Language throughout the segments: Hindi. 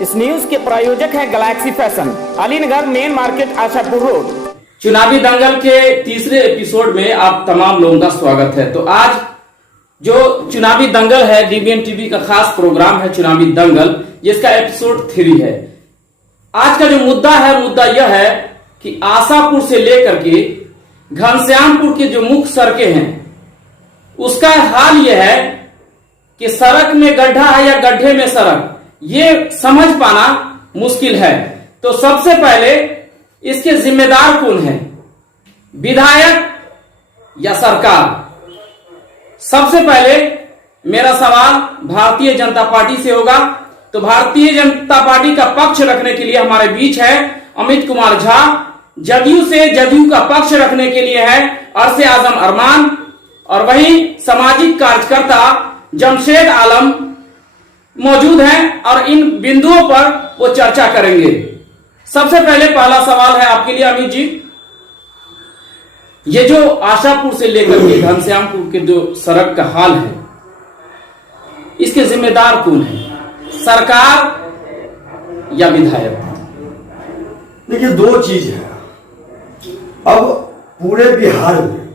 इस न्यूज के प्रायोजक हैं Galaxy fashion, Alinagar main market, Ashapur road. चुनावी दंगल के तीसरे एपिसोड में आप तमाम लोगों का स्वागत है। तो आज जो चुनावी दंगल है, डीबीएन टीवी का खास प्रोग्राम है चुनावी दंगल, जिसका एपिसोड 3 है। आज का जो मुद्दा है, मुद्दा यह है कि आशापुर से लेकर के घनश्यामपुर के जो मुख्य सड़कें हैं, उसका हाल यह है कि सड़क में गड्ढा है या गड्ढे में सड़क, ये समझ पाना मुश्किल है। तो सबसे पहले इसके जिम्मेदार कौन है, विधायक या सरकार? सबसे पहले मेरा सवाल भारतीय जनता पार्टी से होगा। तो भारतीय जनता पार्टी का पक्ष रखने के लिए हमारे बीच है अमित कुमार झा, जदयू से जदयू का पक्ष रखने के लिए है अरसे आजम अरमान, और वहीं सामाजिक कार्यकर्ता जमशेद आलम मौजूद हैं और इन बिंदुओं पर वो चर्चा करेंगे। सबसे पहले पहला सवाल है आपके लिए अमित जी, ये जो आशापुर से लेकर के घनश्यामपुर के जो सड़क का हाल है, इसके जिम्मेदार कौन है, सरकार या विधायक? देखिए, दो चीज है। अब पूरे बिहार में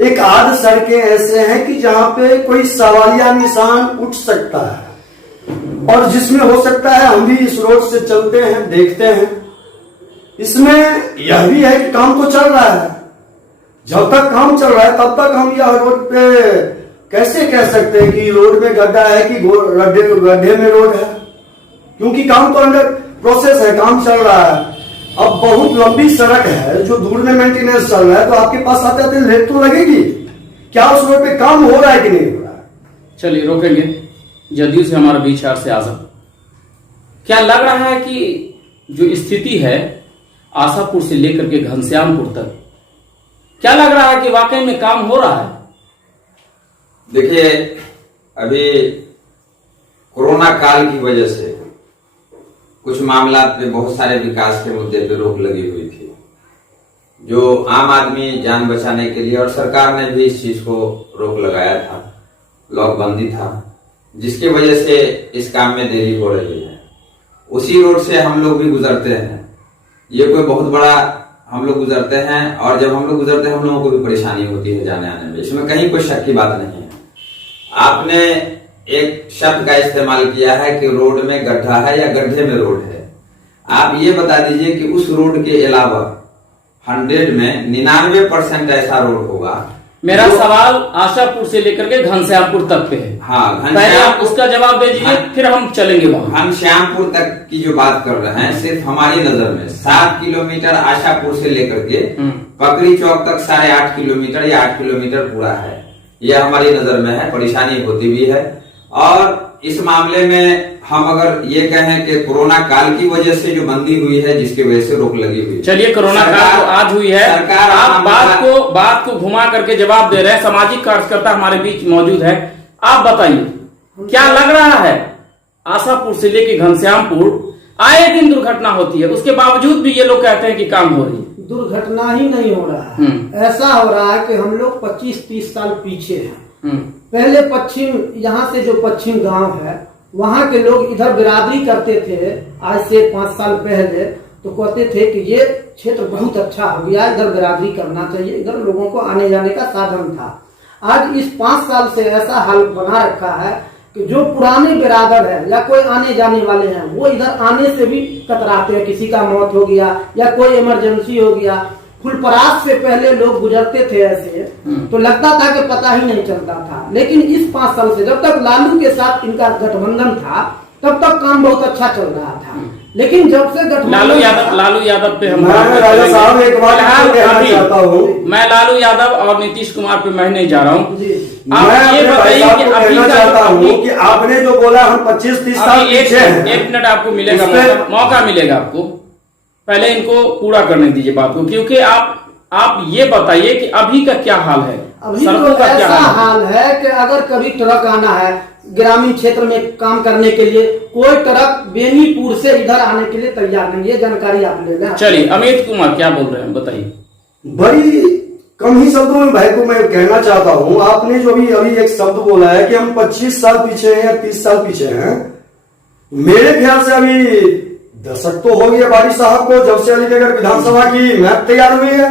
एक आध सड़कें ऐसे हैं कि जहां पे कोई सवालिया निशान उठ सकता है, और जिसमें हो सकता है हम भी इस रोड से चलते हैं, देखते हैं। इसमें यह भी है कि काम तो चल रहा है। जब तक काम चल रहा है तब तक हम यह रोड पे कैसे कह सकते हैं कि रोड में गड्ढा है कि गड्ढे में रोड है, क्योंकि काम तो अंडर प्रोसेस है, काम चल रहा है। अब बहुत लंबी सड़क है जो दूर में मेंटेनेंस चल रहा है, तो आपके पास आते आते लेट तो लगेगी। क्या उस रोड पे काम हो रहा है कि नहीं हो रहा है? चलिए रोकेंगे। जदयू से हमारे बीच से आजम, क्या लग रहा है कि जो स्थिति है आशापुर से लेकर के घनश्यामपुर तक, क्या लग रहा है कि वाकई में काम हो रहा है? देखिए, अभी कोरोना काल की वजह से कुछ मामला पे बहुत सारे विकास के मुद्दे पे रोक लगी हुई थी, जो आम आदमी जान बचाने के लिए, और सरकार ने भी इस चीज को रोक लगाया था, लॉकबंदी था, जिसकी वजह से इस काम में देरी हो रही है। उसी रोड से हम लोग भी गुजरते हैं। ये कोई बहुत बड़ा हम लोग गुजरते हैं, और जब हम लोग गुजरते हैं हम लोगों को भी परेशानी होती है जाने आने में, इसमें कहीं कोई शक की बात नहीं है। आपने एक शब्द का इस्तेमाल किया है कि रोड में गड्ढा है या गड्ढे में रोड है। आप ये बता दीजिए कि उस रोड के अलावा 100 में 99% ऐसा रोड होगा। मेरा सवाल आशापुर से लेकर के घनश्यामपुर तक पे है। हाँ, पहले आप उसका जवाब दे दीजिए, फिर हम चलेंगे वहां। घनश्यामपुर तक की जो बात कर रहे हैं, सिर्फ हमारी नजर में 7 किलोमीटर आशापुर से लेकर के पकड़ी चौक तक 8.5 किलोमीटर या 8 किलोमीटर पूरा है। यह हमारी नजर में है, परेशानी होती भी है। और इस मामले में हम अगर ये कहें कि कोरोना काल की वजह से जो बंदी हुई है, जिसकी वजह से रोक लगी हुई है। चलिए, कोरोना काल तो आज हुई है, सरकार आप बात को घुमा करके जवाब दे रहे हैं। सामाजिक कार्यकर्ता हमारे बीच मौजूद है, आप बताइए क्या लग रहा है? आशापुर से लेके घनश्यामपुर आए दिन दुर्घटना होती है, उसके बावजूद भी ये लोग कहते हैं कि काम हो रही है। दुर्घटना ही नहीं हो रहा है, ऐसा हो रहा है कि हम लोग 25-30 साल पीछे हैं। पहले पश्चिम, यहाँ से जो पश्चिम गांव है, वहाँ के लोग इधर बिरादरी करते थे। आज से 5 साल पहले तो कहते थे कि ये क्षेत्र बहुत अच्छा हो गया, इधर बिरादरी करना चाहिए, इधर लोगों को आने जाने का साधन था। आज इस 5 साल से ऐसा हाल बना रखा है कि जो पुराने बिरादर है या कोई आने जाने वाले हैं, वो इधर आने से भी कतराते हैं। किसी का मौत हो गया या कोई इमरजेंसी हो गया, फुलपरास से पहले लोग गुजरते थे ऐसे, तो लगता था कि पता ही नहीं चलता था। लेकिन इस 5 साल से, जब तक लालू के साथ इनका गठबंधन था, तब तक काम बहुत अच्छा चल रहा था। लेकिन जब से गठबंधन लालू यादव पे हम राजा साहब एक बात कहना चाहता हूँ। मैं लालू यादव और नीतीश कुमार पे मैं नहीं जा रहा हूँ। मैं ये बताइए कि कहना चाहता हूँ कि आपने जो बोला हम 25-30 साल पीछे हैं। 1 मिनट आपको मिलेगा, मौका मिलेगा आपको। पहले इनको पूरा करने दीजिए बात को, क्योंकि आप ये बताइए कि अभी का क्या हाल है? अभी तो ऐसा हाल है कि अगर कभी ट्रक आना है ग्रामीण क्षेत्र में काम करने के लिए, कोई ट्रक बेनीपुर से इधर आने के लिए तैयार नहीं। ये जानकारी आप ले लें। चलिए, अमित कुमार क्या बोल रहे हैं बताइए। बड़ी कम ही शब्दों में भाई को मैं कहना चाहता हूँ, आपने जो भी अभी एक शब्द बोला है कि हम 25 साल पीछे हैं या 30 साल पीछे हैं, मेरे ख्याल से अभी दशक तो हो गया बारी साहब को, जब से अलीनगर विधानसभा की मैप तैयार हुई है।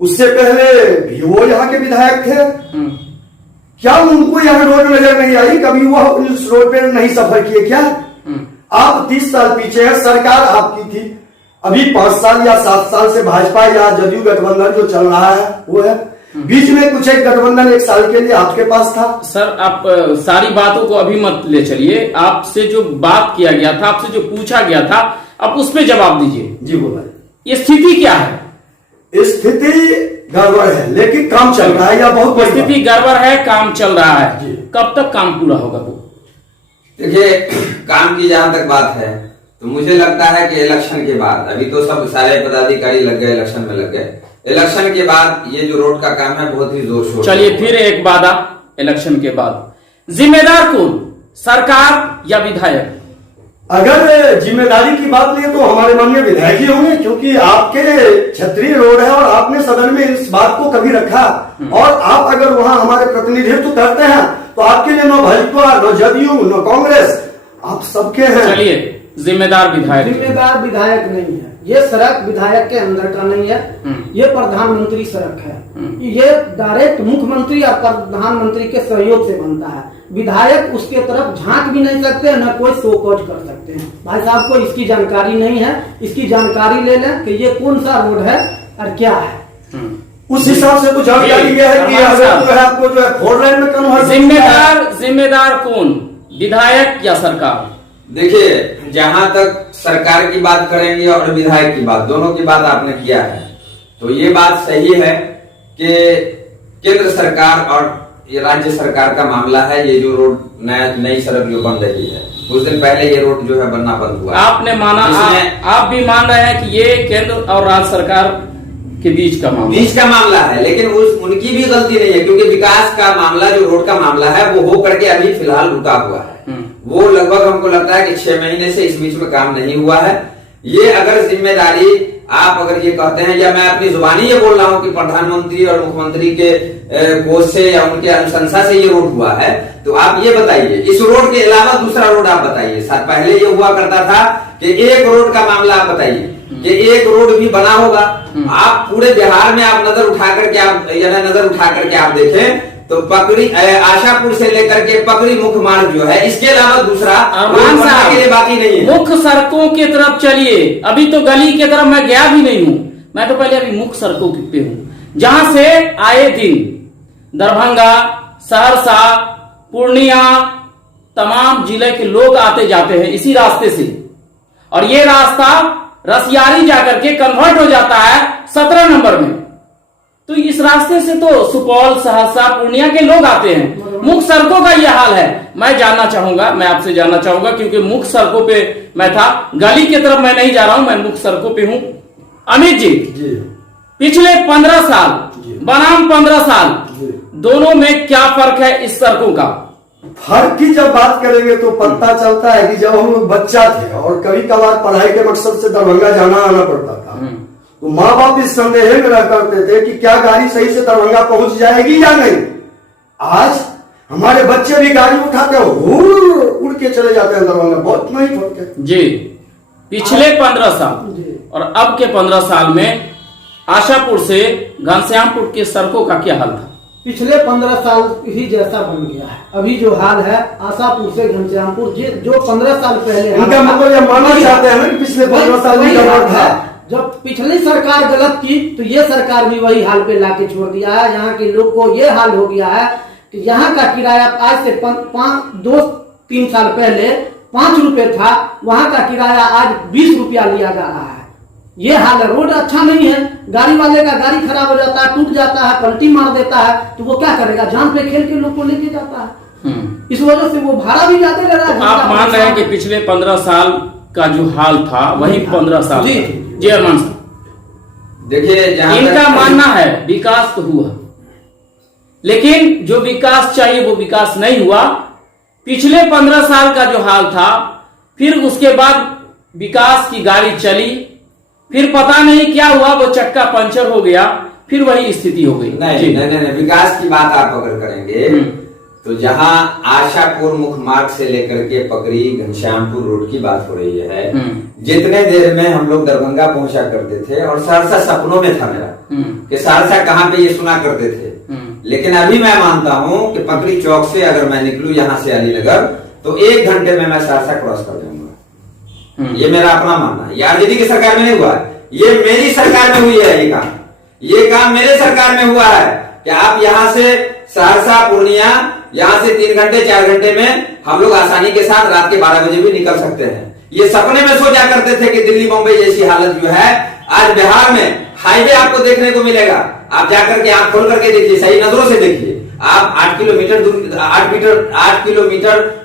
उससे पहले भी वो यहाँ के विधायक थे। क्या उनको यहाँ रोड नजर नहीं आई? कभी वो उस रोड पे नहीं सफर किए क्या? आप 30 साल पीछे है, सरकार आपकी थी। अभी 5 साल या 7 साल से भाजपा या जदयू गठबंधन जो चल रहा है वो है। बीच में कुछ एक गठबंधन 1 साल के लिए आपके पास था। सर आप सारी बातों को अभी मत ले चलिए, आपसे जो बात किया गया था, आपसे जो पूछा गया था, आप उस पर जवाब दीजिए। जी बोला। ये स्थिति क्या है? स्थिति गड़बड़ है लेकिन काम चल रहा है, या बहुत स्थिति गड़बड़ है, काम चल रहा है। जी। कब तक काम पूरा होगा? वो देखिए, काम की जहां तक बात है तो मुझे लगता है कि इलेक्शन के बाद, अभी तो सब सारे पदाधिकारी लग गए, इलेक्शन में लग गए, इलेक्शन के बाद ये जो रोड का काम है बहुत ही जोर शोर। चलिए फिर एक वादा, इलेक्शन के बाद जिम्मेदार कौन, सरकार या विधायक? अगर जिम्मेदारी की बात ले तो हमारे माननीय विधायक ही होंगे, क्योंकि आपके क्षेत्रीय रोड है और आपने सदन में इस बात को कभी रखा, और आप अगर वहां हमारे प्रतिनिधित्व करते हैं तो आपके लिए न भाजपा, न जदयू, न कांग्रेस, आप सबके हैं। चलिए, जिम्मेदार विधायक। जिम्मेदार विधायक नहीं है, ये सड़क विधायक के अंदर का नहीं है, ये प्रधानमंत्री सड़क है। ये डायरेक्ट मुख्यमंत्री और प्रधानमंत्री के सहयोग से बनता है। विधायक उसके तरफ झांक भी नहीं सकते, न कोई शोकॉज कर सकते हैं। भाई साहब को इसकी जानकारी नहीं है, इसकी जानकारी ले लें कि ये कौन सा रोड है और क्या है। उस हिसाब से तो जानकारी यह है कि अगर जो है आपको जो है 4 लेन में कन्वर्ट। जिम्मेदार कौन, विधायक या सरकार? देखिए, जहां तक सरकार की बात करेंगे और विधायक की बात, दोनों की बात आपने किया है, तो ये बात सही है कि केंद्र सरकार और ये राज्य सरकार का मामला है। ये जो रोड नई सड़क जो बन रही है, कुछ दिन पहले ये रोड जो है बनना बंद हुआ। आपने माना, आप भी मान रहे हैं कि ये केंद्र और राज्य सरकार के बीच का मामला है, लेकिन उनकी भी गलती नहीं है, क्योंकि विकास का मामला, जो रोड का मामला है, वो हो करके अभी फिलहाल रुका हुआ है। वो लगभग हमको लगता है कि 6 महीने से इस बीच में काम नहीं हुआ है। ये अगर जिम्मेदारी आप अगर ये कहते हैं, या मैं अपनी जुबानी ये बोल रहा हूं कि प्रधानमंत्री और मुख्यमंत्री के कोष से या उनके अनुशंसा से ये रोड हुआ है, तो आप ये बताइए, इस रोड के अलावा दूसरा रोड आप बताइए। पहले ये हुआ करता था कि एक रोड का मामला आप बताइए कि एक रोड भी बना होगा। आप पूरे बिहार में आप नजर उठा करके आप देखें तो पकड़ी आशापुर से लेकर के पकड़ी मुख्य मार्ग जो है, इसके अलावा दूसरा के लिए बाकी नहीं है। मुख्य सड़कों की तरफ चलिए, अभी तो गली की तरफ मैं गया भी नहीं हूँ, मैं तो पहले अभी मुख्य सड़कों पे हूँ, जहां से आए दिन दरभंगा, सहरसा, पूर्णिया, तमाम जिले के लोग आते जाते हैं इसी रास्ते से, और ये रास्ता रसियारी जाकर के कन्वर्ट हो जाता है 17 नंबर में। तो इस रास्ते से तो सुपौल, सहरसा, पूर्णिया के लोग आते हैं। मुख्य सड़कों का ये हाल है। मैं आपसे जानना चाहूंगा, क्योंकि मुख्य सड़कों पे मैं था, गली की तरफ मैं नहीं जा रहा हूं, मैं मुख्य सड़कों पे हूं। अमित जी, पिछले 15 साल बनाम 15 साल, दोनों में क्या फर्क है इस सड़कों का? फर्क की जब बात करेंगे तो पता चलता है कि जब हम लोग बच्चा थे और कभी कभार पढ़ाई के मकसद से दरभंगा जाना आना पड़ता था, तो माँ बाप इस संदेह में रह करते थे कि क्या गाड़ी सही से दरभंगा पहुंच जाएगी या नहीं। आज हमारे बच्चे भी गाड़ी उठाते हैं, उड़ के चले जाते हैं दरभंगा। बहुत नहीं फर्क है जी। पिछले 15 साल और अब के 15 साल में आशापुर से घनश्यामपुर के सड़कों का क्या हाल था? पिछले 15 साल ही जैसा बन गया है। अभी जो हाल है आशापुर से घनश्यामपुर, जो 15 साल पहले, उनका मतलब ये मानना चाहते हैं कि पिछले 15 साल में गड़बड़ था। जब पिछली सरकार गलत की तो ये सरकार भी वही हाल पे लाके छोड़ दिया है। यहाँ के लोग को ये हाल हो गया है कि यहाँ का किराया आज से 2-3 साल पहले 5 रुपए था, वहाँ का किराया आज 20 रुपया लिया जा रहा है। ये हाल है। रोड अच्छा नहीं है, गाड़ी वाले का गाड़ी खराब हो जाता है, टूट जाता है, पलटी मार देता है, तो वो क्या करेगा? जान पे खेल के लोग को लेके जाता है। इस वजह से वो भाड़ा भी ज्यादा ले रहा है। आप मान रहे हैं कि पिछले 15 साल का जो हाल था वही 15 साल जी अरमान साहब, देखिए, इनका मानना है विकास तो हुआ, लेकिन जो विकास चाहिए वो विकास नहीं हुआ। पिछले 15 साल का जो हाल था, फिर उसके बाद विकास की गाड़ी चली, फिर पता नहीं क्या हुआ, वो चक्का पंचर हो गया, फिर वही स्थिति हो गई। नहीं, विकास की बात आप अगर करेंगे तो जहां आशापुर मुख्य मार्ग से लेकर के पकड़ी घनश्यामपुर रोड की बात हो रही है, जितने देर में हम लोग दरभंगा पहुंचा करते थे और सहरसा सपनों में था मेरा कि सहरसा कहाँ पे ये सुना करते थे। लेकिन अभी मैं मानता हूं कि पकड़ी चौक से अगर मैं निकलूं यहाँ से अलीनगर तो 1 घंटे में मैं सहरसा क्रॉस कर जाऊंगा। ये मेरा अपना मानना है। ये आरजेडी की सरकार में नहीं हुआ है, ये मेरी सरकार में हुई है। ये काम मेरे सरकार में हुआ है कि आप यहाँ से सहरसा पूर्णिया यहाँ से 3 घंटे 4 घंटे में हम लोग आसानी के साथ रात के 12 बजे भी निकल सकते हैं। ये सपने में सोचा करते थे कि दिल्ली बम्बई जैसी हालत जो है आज बिहार में हाईवे आपको देखने को मिलेगा। आप जाकर के आंख खोल करके देखिए, सही नजरों से देखिए। आप 8 किलोमीटर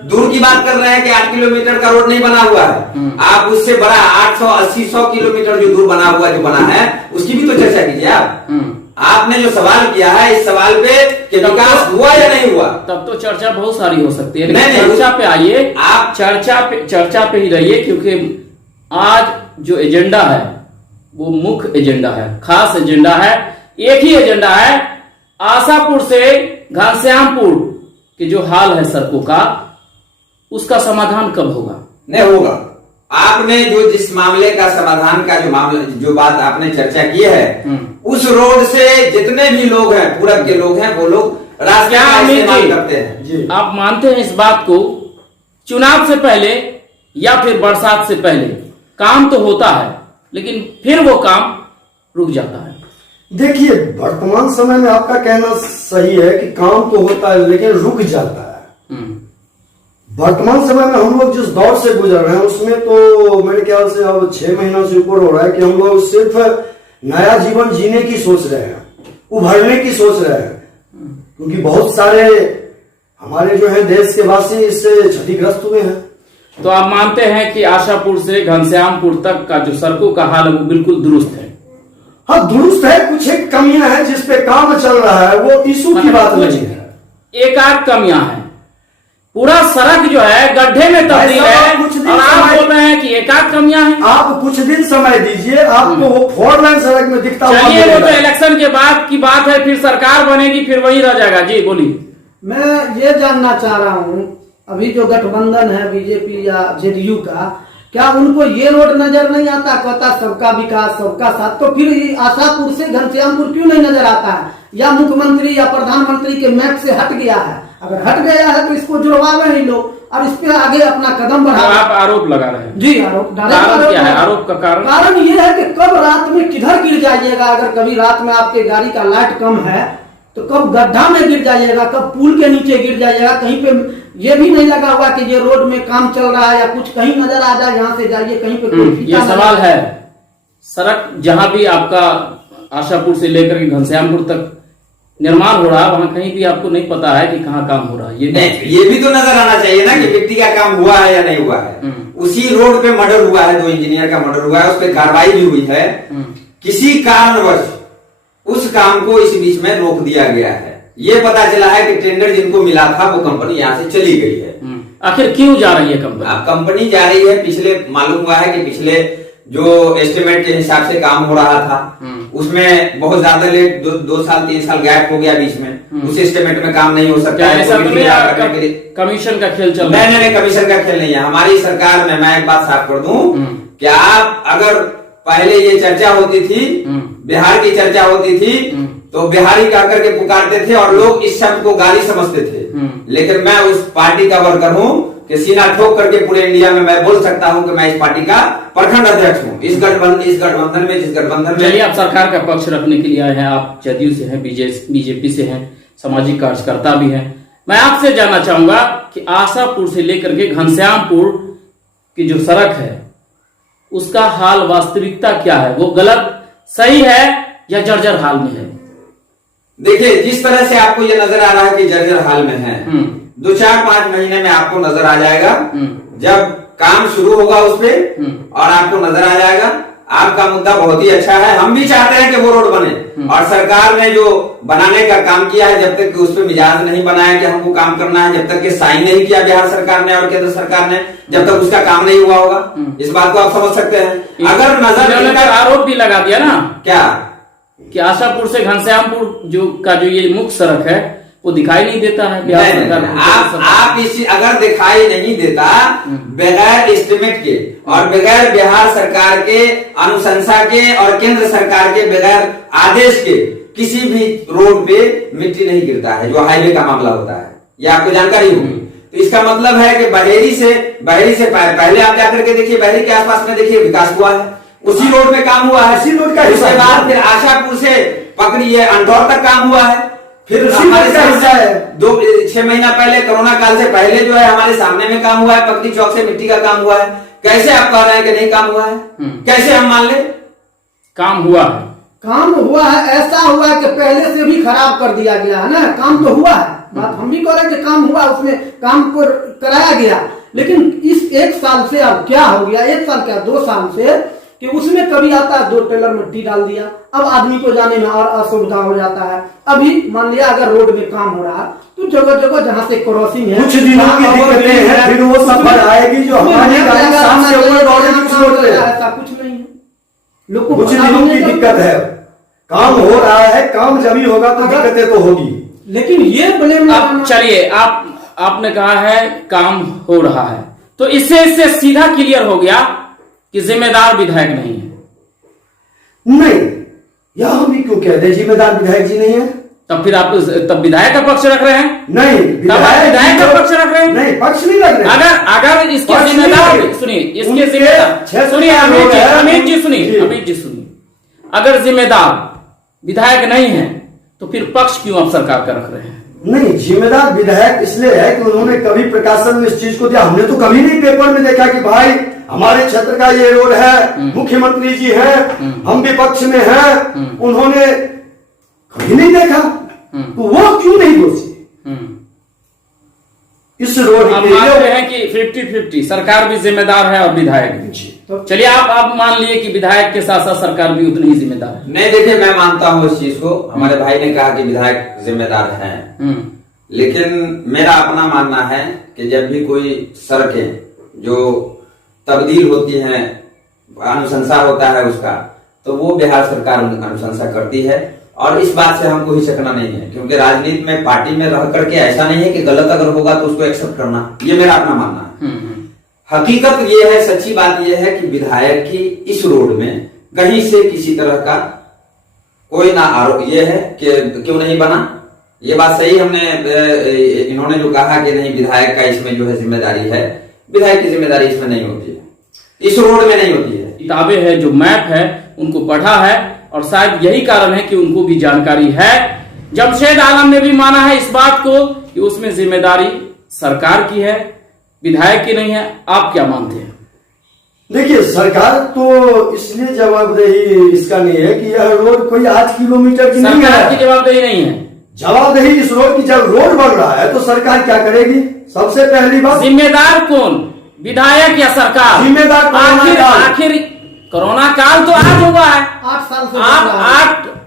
दूर की बात कर रहे हैं कि 8 किलोमीटर का रोड नहीं बना हुआ है। आप उससे बड़ा 880-100 किलोमीटर जो दूर बना हुआ जो बना है उसकी भी तो चर्चा कीजिए। आपने जो सवाल किया है इस सवाल पे कि विकास हुआ या नहीं हुआ, तब तो चर्चा बहुत सारी हो सकती है। नहीं, चर्चा पे आइए, आप चर्चा पे ही रहिए, क्योंकि आज जो एजेंडा है वो मुख्य एजेंडा है, खास एजेंडा है। एक ही एजेंडा है, आशापुर से घनश्यामपुर के जो हाल है सड़कों का, उसका समाधान कब होगा? नहीं होगा। आपने जो जिस मामले का समाधान का जो बात आपने चर्चा की है, उस रोड से जितने भी लोग हैं, पूरब के लोग हैं, वो लोग रास्ते का इस्तेमाल करते हैं। जी। आप मानते हैं इस बात को? चुनाव से पहले या फिर बरसात से पहले काम तो होता है, लेकिन फिर वो काम रुक जाता है। देखिए, वर्तमान समय में आपका कहना सही है कि काम तो होता है लेकिन रुक जाता है। वर्तमान समय में हम लोग जिस दौर से गुजर रहे हैं उसमें तो मेरे ख्याल से अब 6 महीनों से ऊपर हो रहा है कि हम लोग सिर्फ नया जीवन जीने की सोच रहे हैं, उभरने की सोच रहे हैं, क्योंकि बहुत सारे हमारे जो है देश के वासी इससे क्षतिग्रस्त हुए हैं। तो आप मानते हैं कि आशापुर से घनश्यामपुर तक का जो सड़कों का हाल है वो बिल्कुल दुरुस्त है? हाँ, दुरुस्त है। कुछ एक कमियां हैं जिस पे काम चल रहा है, वो इशू की बात नहीं है। एक आध कमियां हैं, पूरा सड़क जो है गड्ढे में तब्दील है और आप बोल रहे हैं कि एक आध कमियां हैं। आप कुछ दिन समय दीजिए, आपको वो 4 लाइन सड़क में दिखता हुआ चलिए, वो तो इलेक्शन के बाद की बात है, फिर सरकार बनेगी, फिर वही रह जाएगा। जी बोलिए। मैं ये जानना चाह रहा हूँ, अभी जो गठबंधन है बीजेपी या जेडीयू का, क्या उनको ये रोड नजर नहीं आता? कहता सबका विकास सबका साथ, तो फिर आशापुर से घनश्यामपुर क्यों नहीं नजर आता है? या मुख्यमंत्री या प्रधानमंत्री के मैप से हट गया है? अगर हट गया है तो इसको जुड़वा रहे हैं लोग और इस पे आगे अपना कदम बढ़ा। आप आरोप लगा रहे हैं? जी, आरोप। कारण क्या है? आरोप का कारण ये है कि कब रात में किधर गिर जाइएगा। अगर कभी रात में आपके गाड़ी का लाइट कम है तो कब गड्ढा में गिर जाइएगा, कब पुल के नीचे गिर जाइएगा। कहीं पे ये भी नहीं लगा हुआ कि ये रोड में काम चल रहा है या कुछ कहीं नजर आ जाए, यहाँ से जाइए कहीं पे कोई। ये सवाल है, सड़क जहां भी आपका आशापुर से लेकर के घनश्यामपुर तक निर्माण हो रहा है, वहां कहीं भी आपको नहीं पता है कि कहाँ काम हो रहा है। ये भी तो नजर आना चाहिए ना कि मिट्टी का काम हुआ है या नहीं हुआ है। उसी रोड पे मर्डर हुआ है, 2 इंजीनियर का मर्डर हुआ है, उस पर कार्रवाई भी हुई है। किसी कारणवश उस काम को इस बीच में रोक दिया गया है। ये पता चला है कि टेंडर जिनको मिला था वो कंपनी यहाँ से चली गई है। आखिर क्यों जा रही है कंपनी? कंपनी जा रही है, पिछले मालूम हुआ है कि पिछले जो एस्टिमेट के हिसाब से काम हो रहा था उसमें बहुत ज्यादा लेट 2 साल 3 साल गैप हो गया बीच में। उस एस्टिमेट में काम नहीं हो सकता है। ऐसा तो नहीं कमीशन का खेल चल रहा है? नहीं, कमीशन का खेल नहीं है। हमारी सरकार में मैं एक बात साफ कर दूं कि आप अगर पहले ये चर्चा होती थी, बिहार की चर्चा होती थी, तो बिहारी कह करके पुकारते थे और लोग इस शब्द को गाली समझते थे। लेकिन मैं उस पार्टी का वर्कर हूं कि सीना ठोक करके पूरे इंडिया में मैं बोल सकता हूं कि मैं इस पार्टी का प्रखंड अध्यक्ष हूं। इस गठबंधन में जिस गठबंधन में चलिए, आप सरकार का पक्ष रखने के लिए आए हैं, आप जदयू से हैं, बीजेपी से हैं, सामाजिक कार्यकर्ता भी हैं। मैं आपसे जानना चाहूंगा कि आशापुर से लेकर के घनश्यामपुर की जो सड़क है उसका हाल वास्तविकता क्या है? वो गलत सही है या जर्जर हाल में है? देखिए, जिस तरह से आपको ये नजर आ रहा है कि जर्जर हाल में है, 2, 4, 5 महीने में आपको नजर आ जाएगा। जब काम शुरू होगा उस पे और आपको नजर आ जाएगा। आपका मुद्दा बहुत ही अच्छा है, हम भी चाहते हैं कि वो रोड बने और सरकार ने जो बनाने का काम किया है, जब तक कि उस पर मिजाज नहीं बनाया कि हमको काम करना है, जब तक कि साइन नहीं किया बिहार सरकार ने और केंद्र सरकार ने, जब तक उसका काम नहीं हुआ होगा। इस बात को आप समझ सकते हैं। अगर नजर आरोप भी लगा दिया ना क्या कि आशापुर से घनश्यामपुर जो ये मुख्य सड़क है वो दिखाई नहीं देता है बिहार नहीं, सरकार नहीं, को? आप इस अगर दिखाई नहीं देता बगैर एस्टिमेट के और बगैर बिहार सरकार के अनुशंसा के और केंद्र सरकार के बगैर आदेश के किसी भी रोड पे मिट्टी नहीं गिरता है, जो हाईवे का मामला होता है, ये आपको जानकारी होगी। तो इसका मतलब है कि बहेरी से पहले आप जाकर के देखिए, बहेरी के आसपास में देखिए विकास हुआ है, उसी रोड में काम हुआ है, उसी रोड का उसके बाद फिर आशापुर से पकड़िए अंदौर तक काम हुआ है, फिर हमारे सामने 6 महीना पहले कोरोना काल से पहले जो है हमारे सामने में काम हुआ है, पकड़ी चौक से मिट्टी का काम हुआ है। कैसे आप कह रहे हैं कि नहीं काम हुआ है? कैसे हम मान ले? काम हुआ है, काम हुआ है। ऐसा हुआ है कि पहले से भी खराब कर दिया गया है ना, काम तो हुआ है। बात हम भी कह रहे हैं कि काम हुआ, उसमें काम को कराया गया, लेकिन इस 1 साल से अब क्या हो गया, 1 साल क्या 2 साल से, कि उसमें कभी आता है 2 टेलर मिट्टी डाल दिया, अब आदमी को जाने में और असुविधा हो जाता है। अभी मान लिया अगर रोड में काम हो रहा है तो जगह जगह जहाँ से क्रॉसिंग है, कुछ दिनों की दिक्कतें हैं, फिर वो सफर आएगी जो हमारी गाड़ी साफ से ऊपर दौड़ेगी उस रोड पे। ऐसा कुछ नहीं है, लोग को कुछ दिनों की दिक्कत है, काम हो रहा है, काम जब ही होगा तो दिक्कतें तो होगी। लेकिन ये ब्लेम अब चलिए, आपने कहा है काम हो रहा है, तो इससे सीधा क्लियर हो गया कि जिम्मेदार विधायक नहीं है। नहीं, यह हम भी क्यों कहते हैं जिम्मेदार विधायक जी नहीं है? तब फिर आप विधायक का पक्ष रख रहे हैं? नहीं, विधायक का पक्ष रख रहे हैं? नहीं, पक्ष नहीं रख रहे। अगर इसके जिम्मेदार सुनिए, इसके जिम्मेदार सुनिए, अमित जी सुनिए, अगर जिम्मेदार विधायक नहीं है तो फिर पक्ष क्यों आप सरकार का रख रहे हैं? नहीं, जिम्मेदार विधायक इसलिए है कि उन्होंने कभी प्रकाशन में इस चीज को दिया। हमने तो कभी नहीं पेपर में देखा कि भाई हमारे क्षेत्र का ये रोड है, मुख्यमंत्री जी हैं, हम विपक्ष में हैं, उन्होंने कभी नहीं देखा। तो वो क्यों नहीं दोषी इस रोड आप मान रहे हैं कि 50-50 सरकार भी जिम्मेदार है और विधायक भी। चलिए, आप मान लिए कि विधायक के साथ साथ सरकार भी उतनी ही जिम्मेदार है। नहीं, देखिए मैं मानता हूँ इस चीज को, हमारे भाई ने कहा कि विधायक जिम्मेदार हैं, लेकिन मेरा अपना मानना है कि जब भी कोई सड़कें जो तब्दील होती हैं, अनुशंसा होता है उसका, तो वो बिहार सरकार अनुशंसा करती है और इस बात से हमको हिचकना नहीं है, क्योंकि राजनीति में पार्टी में रह करके ऐसा नहीं है कि गलत अगर होगा तो उसको एक्सेप्ट करना, ये मेरा अपना मानना है। हकीकत ये है, सच्ची बात ये है कि विधायक की इस रोड में कहीं से किसी तरह का कोई ना आरोप ये है कि क्यों नहीं बना। ये बात सही, हमने इन्होंने जो कहा कि नहीं विधायक का इसमें जो है जिम्मेदारी है, विधायक की जिम्मेदारी इसमें नहीं होती है, इस रोड में नहीं होती है। किताबें है, जो मैप है उनको पढ़ा है और शायद यही कारण है कि उनको भी जानकारी है। जमशेद आलम ने भी माना है इस बात को कि उसमें जिम्मेदारी सरकार की है, विधायक की नहीं है। आप क्या मानते हैं? देखिए, सरकार तो इसलिए जवाबदेही इसका नहीं है कि यह रोड कोई 8 किलोमीटर की नहीं है। सरकार की जवाबदेही नहीं है। जवाबदेही इस रोड की, जब रोड बन रहा है तो सरकार क्या करेगी? सबसे पहली बात, जिम्मेदार कौन, विधायक या सरकार? जिम्मेदार आखिर कोरोना काल तो आज हुआ है 8 साल से,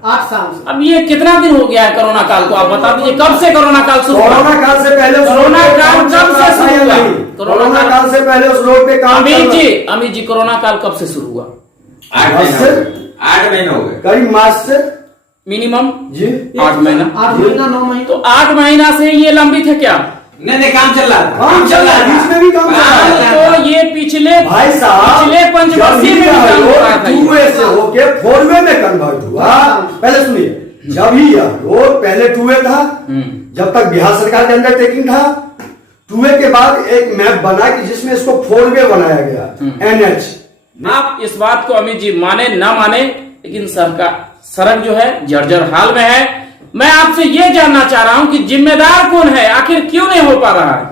8 साल से। अब ये कितना दिन हो गया है कोरोना काल को? आप बता दीजिए, कब से कोरोना काल शुरू हुआ? कोरोना काल से पहले कोरोना काल कब से शुरू हुआ? कोरोना काल से पहले उस रोड पे काम अमित जी कोरोना काल कब से शुरू हुआ? 8 महीने हो गए, करीब मार्च से मिनिमम जी 8 महीना, 9 महीने। तो 8 महीना से ये लंबित है क्या? नहीं, काम चल रहा था, काम चल रहा है, बीच में भी काम चल रहा है। तो ये पिछले भाई साहब, पिछले पंचवर्षीय में भी काम हो रहा था। 2 से होके 4 में कन्वर्ट हुआ। पहले सुनिए, जब ही यह रोड पहले 2 था, जब तक बिहार सरकार के अंडरटेकिंग था, 2 के बाद एक मैप बना कि जिसमें इसको 4 बनाया गया, NH। आप इस बात को अमित जी माने ना माने, लेकिन सरकार सड़क जो है जर्जर हाल में है। मैं आपसे ये जानना चाह रहा हूं कि जिम्मेदार कौन है, आखिर क्यों नहीं हो पा रहा है?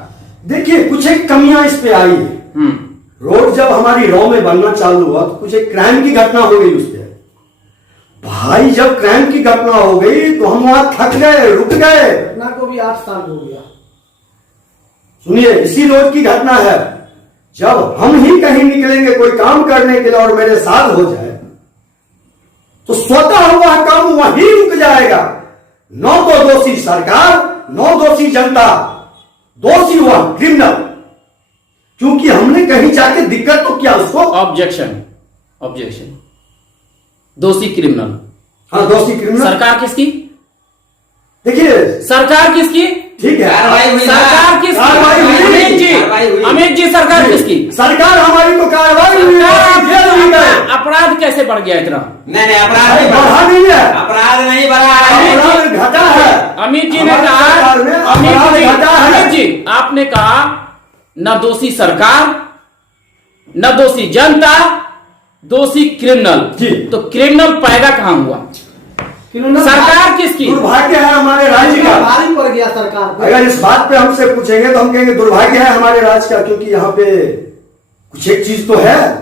देखिए, कुछ एक कमियां इस पे आई है। रोड जब हमारी रॉ में बनना चालू हुआ तो कुछ एक क्राइम की घटना हो गई उस पे। भाई, जब क्राइम की घटना हो गई तो हम वहां थक गए, रुक गए। घटना को भी 8 साल हो गया। सुनिए, इसी रोड की घटना है। जब हम ही कहीं निकलेंगे कोई काम करने के लिए और मेरे साथ हो जाए तो स्वतः हुआ काम वहीं रुक जाएगा। न तो दोषी सरकार, न दोषी जनता, दोषी हुआ क्रिमिनल, क्योंकि हमने कहीं जाके दिक्कत तो किया उसको। ऑब्जेक्शन, दोषी क्रिमिनल। हाँ, दोषी क्रिमिनल। सरकार किसकी? देखिए सरकार किसकी? ठीक है, कार्रवाई हुई ना? सरकार किसकी? कार्रवाई हुई। कार्रवाई हुई। अमित जी सरकार किसकी? सरकार हमारी तो कार्रवाई हुई है, जेल हुई है। अपराध कैसे बढ़ गया इतना? नहीं अपराध अरे नहीं बढ़ा नहीं है, अपराध नहीं बढ़ा है। अपराध घटा है। अमित जी ने हमारी कहा, सरकार में अपराध घटा है। अमित जी आपने कहा न दोषी सरकार न दोषी जनता, दोषी क्रिमिनल। जी। तो क्रिमिनल पैदा कहां हुआ? क्रिमिनल सरकार किसकी? दुर्भाग्य है हमारे राज्य का। भारी पड़ गया सरकार पे। अगर इस बात पे हमसे पूछेंगे तो हम कहेंगे दुर्भाग्य है हमारे राज्य का, क्योंकि यहाँ पे कुछ एक चीज तो है,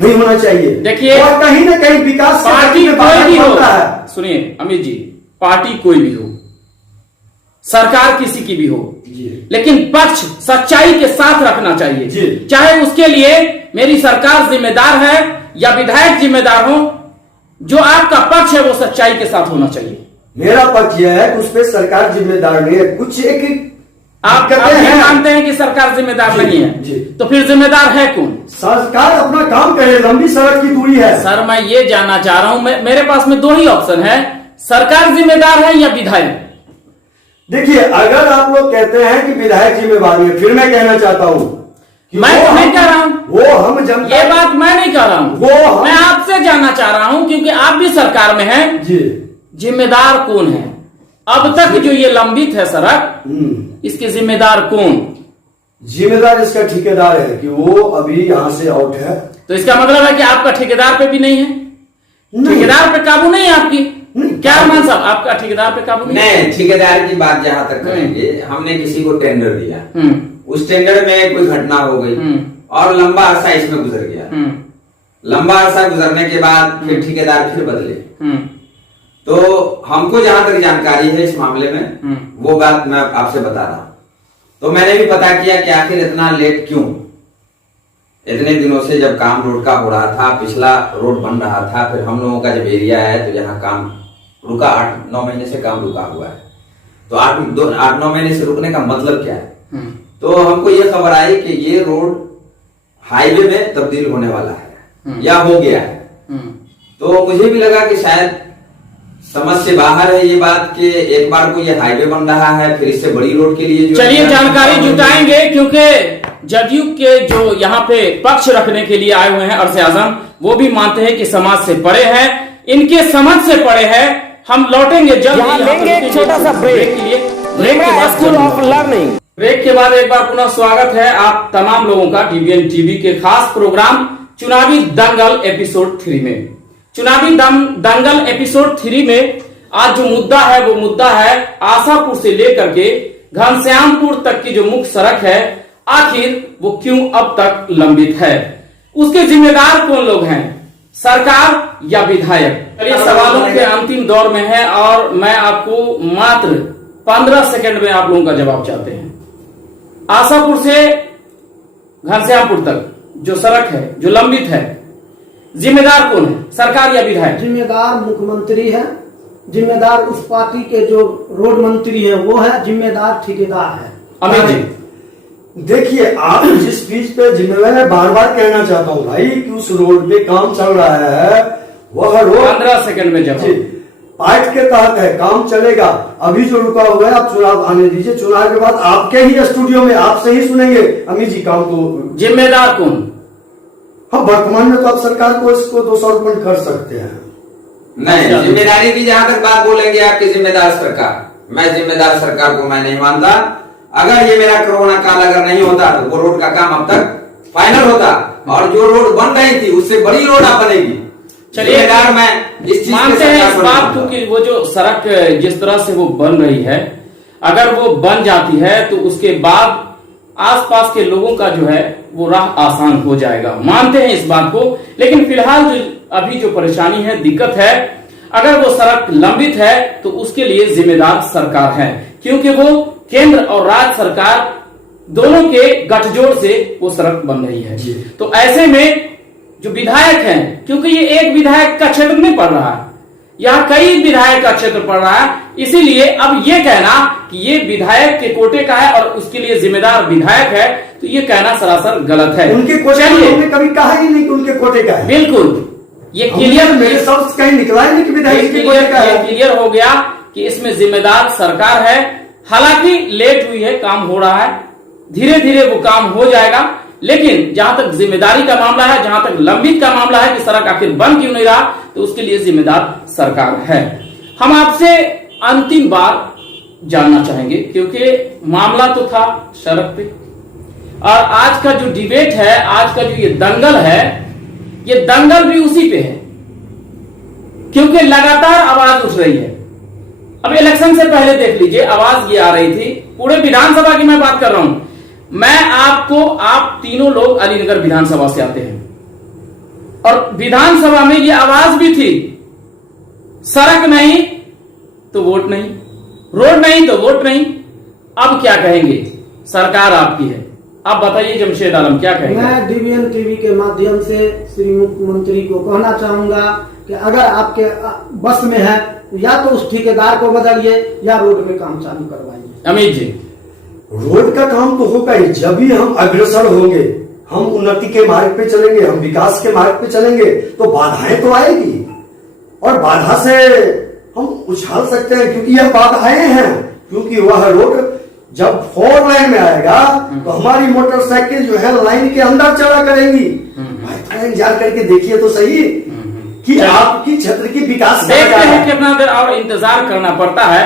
नहीं होना चाहिए। देखिए, और कहीं ना कहीं विकास से पार्टी गति में कोई भी बाधा हो, बनता है। सुनिए अमित जी, पार्टी कोई भी हो, सरकार किसी की भी हो, जी। लेकिन पक्ष सच्चाई के साथ रखना चाहिए। जी। चाहे उसके लिए मेरी सरकार जिम्मेदार है या विधायक जिम्मेदार हो, जो आपका पक्ष है वो सच्चाई के साथ होना चाहिए। मेरा पक्ष यह है कि उस पर सरकार जिम्मेदार नहीं है। कुछ एक आप दिक्कतें नहीं हैं। मानते हैं कि सरकार जिम्मेदार जी, नहीं है? जी। तो फिर जिम्मेदार है कौन? सरकार अपना काम करे, लंबी सड़क की दूरी है। सर मैं ये जानना चाह रहा हूं, मेरे पास में दो ही ऑप्शन है, सरकार जिम्मेदार है या विधायक। देखिए, अगर आप लोग कहते हैं कि विधायक जिम्मेवार है, फिर मैं कहना चाहता हूं कि मैं वो नहीं हम- कह रहा हूं, वो हम जनता, ये बात मैं नहीं कह रहा हूं, वो हम- मैं आपसे जानना चाह रहा हूं क्योंकि आप भी सरकार में हैं। जी। जिम्मेदार कौन है? अब तक जो ये लंबित है सड़क, इसके जिम्मेदार कौन? जिम्मेदार इसका ठेकेदार है कि वो अभी यहां से आउट है। तो इसका मतलब है कि आपका ठेकेदार पे भी नहीं है? नहीं। ठेकेदार पे काबू नहीं है आपकी? नहीं। क्या अरमान साहब, आपका ठेकेदार पे काबू नहीं है? नहीं ठेकेदार की बात जहां तक करेंगे, हमने किसी को टेंडर दिया, हम्म, उस टेंडर में कोई घटना हो गई और लंबा अरसा इसमें गुजर गया। लंबा अरसा गुजरने के बाद फिर ठेकेदार फिर बदले। हम्म, तो हमको जहां तक जानकारी है इस मामले में, वो बात मैं आपसे बता रहा हूं। तो मैंने भी पता किया कि आखिर इतना लेट क्यों। इतने दिनों से जब काम रोड का हो रहा था, पिछला रोड बन रहा था, फिर हम लोगों का जब एरिया है तो यहाँ काम रुका, 8-9 महीने से काम रुका हुआ है। तो 8-9 महीने से रुकने का मतलब क्या है? तो हमको ये खबर आई कि ये रोड हाईवे में तब्दील होने वाला है या हो गया है। तो मुझे भी लगा कि शायद समझ से बाहर है ये बात कि एक बार को ये हाईवे बन रहा है, फिर इससे बड़ी रोड के लिए जो चलिए जानकारी जुटाएंगे, क्योंकि जदयू के जो यहाँ पे पक्ष रखने के लिए आए हुए हैं अरसे आजम, वो भी मानते हैं कि समाज से परे है, इनके समझ से परे है। हम लौटेंगे जल्द यहाँ लेंगे एक छोटा सा ब्रेक के लिए। ब्रेक के लिमरा बाद स्कूल ऑफ लर्निंग। ब्रेक के बाद एक बार पुनः स्वागत है आप तमाम लोगों का डीबीएन टीवी के खास प्रोग्राम चुनावी दंगल एपिसोड 3 में। चुनावी दंगल एपिसोड 3 में आज जो मुद्दा है वो मुद्दा है आशापुर से लेकर के घनश्यामपुर तक की जो मुख्य सड़क है, आखिर वो क्यों अब तक लंबित है? उसके जिम्मेदार कौन लोग हैं, सरकार या विधायक? चलिए सवालों के अंतिम दौर में है और मैं आपको मात्र 15 सेकंड में आप लोगों का जवाब चाहते हैं। आशापुर से घनश्यामपुर तक जो सड़क है जो लंबित है, जिम्मेदार कौन है, सरकार या विधायक? जिम्मेदार मुख्यमंत्री है, जिम्मेदार उस पार्टी के जो रोड मंत्री है वो है, जिम्मेदार ठेकेदार है। अमित जी, देखिए, आप जिस चीज पे जिम्मेदार, मैं बार बार कहना चाहता हूँ भाई कि उस रोड पे काम चल रहा है, वह रोड 15 सेकंड में जी, जवाब। एक्ट के तहत है, काम चलेगा। अभी जो रुका हुआ है, आप चुनाव आने दीजिए, चुनाव के बाद आपके ही स्टूडियो में आपसे ही सुनेंगे अमित जी काम को। जिम्मेदार कौन? हाँ, वर्तमान में तो आप सरकार को इसको दोषारोपण कर सकते हैं। नहीं, जिम्मेदारी की जहां तक बात बोलेंगे आपकी जिम्मेदार सरकार, मैं जिम्मेदार सरकार को मैं नहीं मानता। अगर ये मेरा कोरोना काल अगर नहीं होता तो वो रोड का काम अब तक फाइनल होता और जो रोड बन रही थी उससे बड़ी रोड अब बनेगी। चलिए, जिम्मेदार मैं इस चीज मानते पे हैं सरकार इस को बात नहीं को मानता। कि वो जो सड़क जिस तरह से वो बन रही है, अगर वो बन जाती है तो उसके बाद आसपास के लोगों का जो है वो राह आसान हो जाएगा। मानते हैं इस बात को, लेकिन फिलहाल जो अभी जो परेशानी है, दिक्कत है, अगर वो सड़क लंबित है तो उसके लिए जिम्मेदार सरकार है, क्योंकि वो केंद्र और राज्य सरकार दोनों के गठजोड़ से वो सड़क बन रही है। तो ऐसे में जो विधायक हैं, क्योंकि ये एक विधायक का क्षेत्र नहीं पड़ रहा है, यहाँ कई विधायक का क्षेत्र पड़ रहा है, इसीलिए अब ये कहना कि ये विधायक के कोटे का है और उसके लिए जिम्मेदार विधायक है, तो ये कहना सरासर गलत है। उनके कोटे का चलिए, उन्होंने कभी कहा ही नहीं कि उनके कोटे का है। बिल्कुल ये क्लियर, मेरे शब्द कहीं निकला ही नहीं कि विधायक के कोटे का है। क्लियर हो गया कि इसमें जिम्मेदार सरकार है। हालांकि लेट हुई है, काम हो रहा है, धीरे धीरे वो काम हो जाएगा, लेकिन जहां तक जिम्मेदारी का मामला है, जहां तक लंबित का मामला है कि सड़क आखिर बन क्यों नहीं रहा, तो उसके लिए जिम्मेदार सरकार है। हम आपसे अंतिम बार जानना चाहेंगे, क्योंकि मामला तो था सड़क पे, और आज का जो डिबेट है, आज का जो ये दंगल है, ये दंगल भी उसी पे है, क्योंकि लगातार आवाज उठ रही है। अब इलेक्शन से पहले देख लीजिए, आवाज ये आ रही थी, पूरे विधानसभा की मैं बात कर रहा हूं। मैं आपको, आप तीनों लोग अलीनगर विधानसभा से आते हैं, और विधानसभा में ये आवाज भी थी, सड़क नहीं तो वोट नहीं, रोड नहीं तो वोट नहीं। अब क्या कहेंगे, सरकार आपकी है, आप बताइए जमशेद आलम क्या कहेंगे। मैं डीवीएन टीवी के माध्यम से श्री मुख्यमंत्री को कहना चाहूंगा कि अगर आपके बस में है तो या तो उस ठेकेदार को बदलिए या रोड में काम चालू करवाइए। अमित जी, रोड का काम तो होगा ही, जब भी हम अग्रसर होंगे, हम उन्नति के मार्ग पे चलेंगे, हम विकास के मार्ग पे चलेंगे, तो बाधाएं तो आएगी, और बाधा से हम उछाल सकते हैं, क्योंकि यह बाधाएं हैं। क्योंकि वह रोड जब 4 लाइन में आएगा तो हमारी मोटरसाइकिल जो है लाइन के अंदर चला करेंगी। भाई जा करके देखिए तो सही कि आपकी क्षेत्र की विकास देखते हैं कितना देर और इंतजार करना पड़ता है।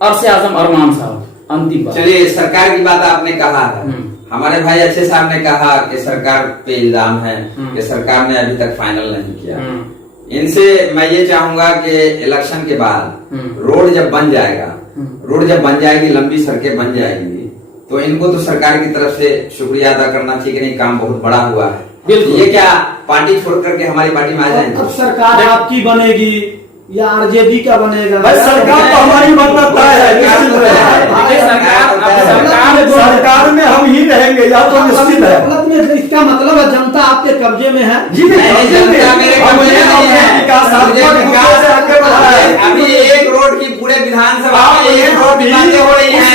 अरसे आजम अरमान साहब, अंतिम बात। चलिए, सरकार की बात आपने कहा है, हमारे भाई अच्छे साहब ने कहा कि सरकार पे इल्जाम है कि सरकार ने अभी तक फाइनल नहीं किया। इनसे मैं ये चाहूंगा कि इलेक्शन के बाद रोड जब बन जाएगा, रोड जब बन जाएगी, लंबी सड़कें बन जाएंगी, तो इनको तो सरकार की तरफ से शुक्रिया अदा करना चाहिए कि नहीं, काम बहुत बड़ा हुआ है। ये क्या पार्टी छोड़ करके हमारी पार्टी में आ जाएंगे? अब सरकार आपकी बनेगी या आरजेडी का बनेगा? भाई सरकार तो हमारी बनना तय है, निश्चित सरकार में हम ही रहेंगे, या तो निश्चित है। इसका मतलब है जनता आपके कब्जे में है। जी अभी एक रोड की पूरे विधानसभा में एक रोड की बातें हो रही हैं।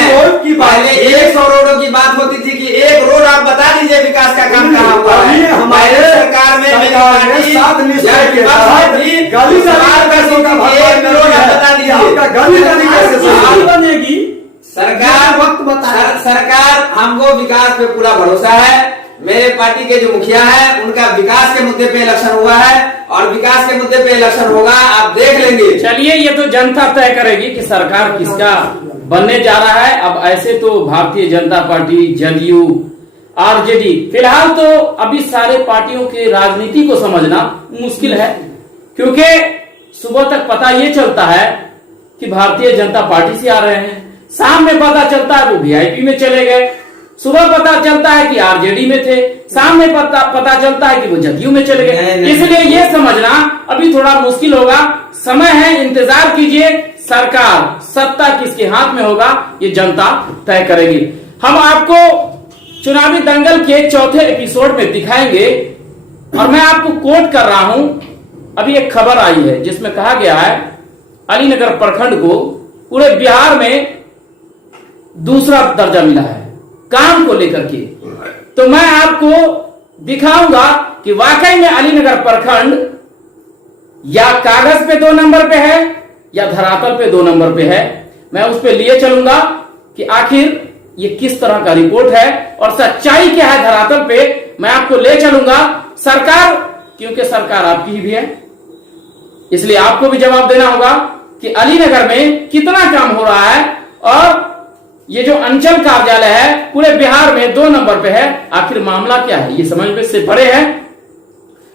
पहले 100 रोडों की बात होती थी कि एक रोड आप बता दीजिए विकास का काम कहाँ हुआ है। हमारे सरकार में एक रोड आप बता दीजिए, बनेगी सरकार वक्त बता। सरकार हमको विकास पे पूरा भरोसा है। मेरे पार्टी के जो मुखिया है उनका विकास के मुद्दे पे इलेक्शन हुआ है, और विकास के मुद्दे पे इलेक्शन होगा, आप देख लेंगे। चलिए, ये तो जनता तय करेगी कि सरकार किसका बनने जा रहा है। अब ऐसे तो भारतीय जनता पार्टी, जदयू, आरजेडी, फिलहाल तो अभी सारे पार्टियों के राजनीति को समझना मुश्किल है, क्योंकि सुबह तक पता ये चलता है कि भारतीय जनता पार्टी से आ रहे हैं, शाम में पता चलता है वो वीआईपी में चले गए, सुबह पता चलता है कि आरजेडी में थे, शाम में पता चलता है कि वो जदयू में चले गए। इसलिए ये समझना अभी थोड़ा मुश्किल होगा। समय है, इंतजार कीजिए। सरकार, सत्ता किसके हाथ में होगा, ये जनता तय करेगी। हम आपको चुनावी दंगल के चौथे एपिसोड में दिखाएंगे, और मैं आपको कोट कर रहा हूं। अभी एक खबर आई है जिसमें कहा गया है अलीनगर प्रखंड को पूरे बिहार में दूसरा दर्जा मिला है काम को लेकर के। तो मैं आपको दिखाऊंगा कि वाकई में अलीनगर प्रखंड या कागज पे 2 नंबर पे है या धरातल पे 2 नंबर पे है। मैं उस पे लिए चलूंगा कि आखिर ये किस तरह का रिपोर्ट है और सच्चाई क्या है धरातल पे, मैं आपको ले चलूंगा। सरकार, क्योंकि सरकार आपकी भी है, इसलिए आपको भी जवाब देना होगा कि अलीनगर में कितना काम हो रहा है, और ये जो अंचल कार्यालय है पूरे बिहार में 2 नंबर पे है। आखिर मामला क्या है, ये समझ में से परे है।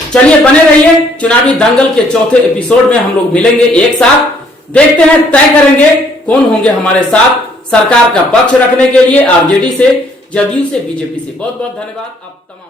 चलिए, बने रहिए। चुनावी दंगल के चौथे एपिसोड में हम लोग मिलेंगे एक साथ, देखते हैं, तय करेंगे कौन होंगे हमारे साथ सरकार का पक्ष रखने के लिए, आरजेडी से, जदयू से, बीजेपी से। बहुत बहुत धन्यवाद आप तमाम।